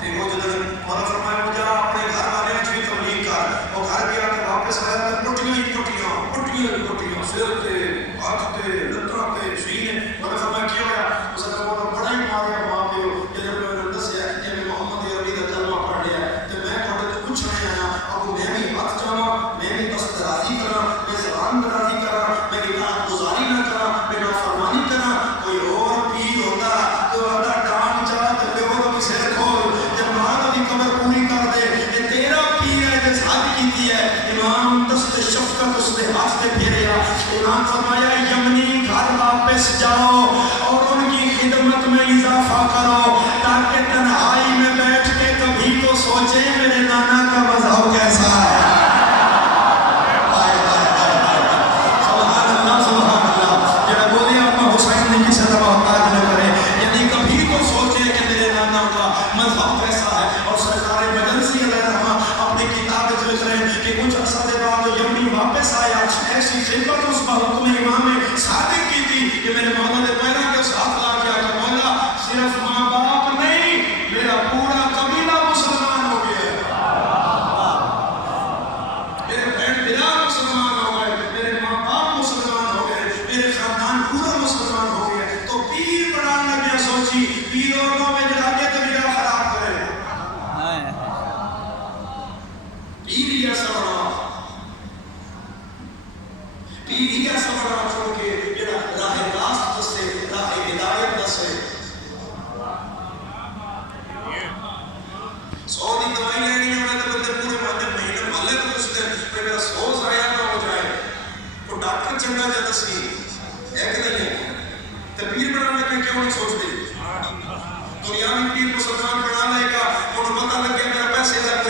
تے وہ جدوں مولا فرمایا مجھے اپنے گھر والے بھی تبلیغ کر، وہ گھر گیا تے واپس آیا تے ٹوٹیاں ہی ٹوٹیاں سر تے ہاتھ تے لتاں تے سینے. مولا فرمایا کیا ہویا؟ اس نے کہا بڑا ہی ماریا ماں پیو جدوں میں نے دسیا کہ میں محمد عربی دا کلمہ پڑھ لیا تے میں تھوڑے تو پوچھنے آیا ابو میں بھی ہاتھ جاواں، میں بھی بس درازی کراں، میں زبان درازی کراں، میں اطاعت گزاری نہ کراں، میں نافرمانی کراں. کوئی اور پیر ہوتا تو آدھا ڈان چاہ تے پیو دا بھی سر کھول تے ماں دا بھی قبر پوری کر دے. یہ تیرا پیر ہے جس حد کیتی ہے. امام دست شفقت اس نے ہاتھ تے پھیریا. امام فرمایا یمنی گھر واپس جاؤ اور ان کی خدمت میں اضافہ کرو تاکہ تنہائی میں بیٹھ کے کبھی تو سوچے میرے نانا کا مذہب کیسا ہے. سبحان اللہ جڑا بولے اپنا حسین نے کسی طرح محتاج نہ کرے، یعنی کبھی تو سوچے کہ میرے نانا کا مذہب کیسا ہے. اور سرکار مجلسی علیہ رحمہ اپنی کتاب میں لکھ رہے ہیں کہ کچھ عرصہ کے بعد یمنی واپس آیا. ایسی خدمت اس کا حکم امام صادق کی تھی کہ میرے مولا نے پیروں کے ساتھ لا کیا کہ مولا صرف ماں باپ نہیں میرا پورا قبیلہ مسلمان ہو گیا ہے. میرے بہن بلال مسلمان ہو گئے، میرے ماں باپ مسلمان ہو گئے، میرے خاندان پورا مسلمان ہو گیا. تو پیر بنانے لگیا. سوچی پیروں کو میں جڑا کے تو میرا خراب کرے. پیر ہی ایسا بنا، پیر ہی ایسا بنا چھوڑ کے جڑا راہ راست دسے، راہ ہدایت دسے. 100 دی دوائی لینی ہے تو بندے پورے مہینے محلے کو پوچھتے ہیں کہ میرا 100 ضائع نہ ہو جائے. تو ڈاکٹر چنگا جا دسی ہے کہ نہیں ہے. تو پیر بنانے میں کیوں نہیں سوچتے؟ دنیا میں پیر مسلمان بنا لے گا، انہوں پتہ لگ گیا میرا پیسے لگ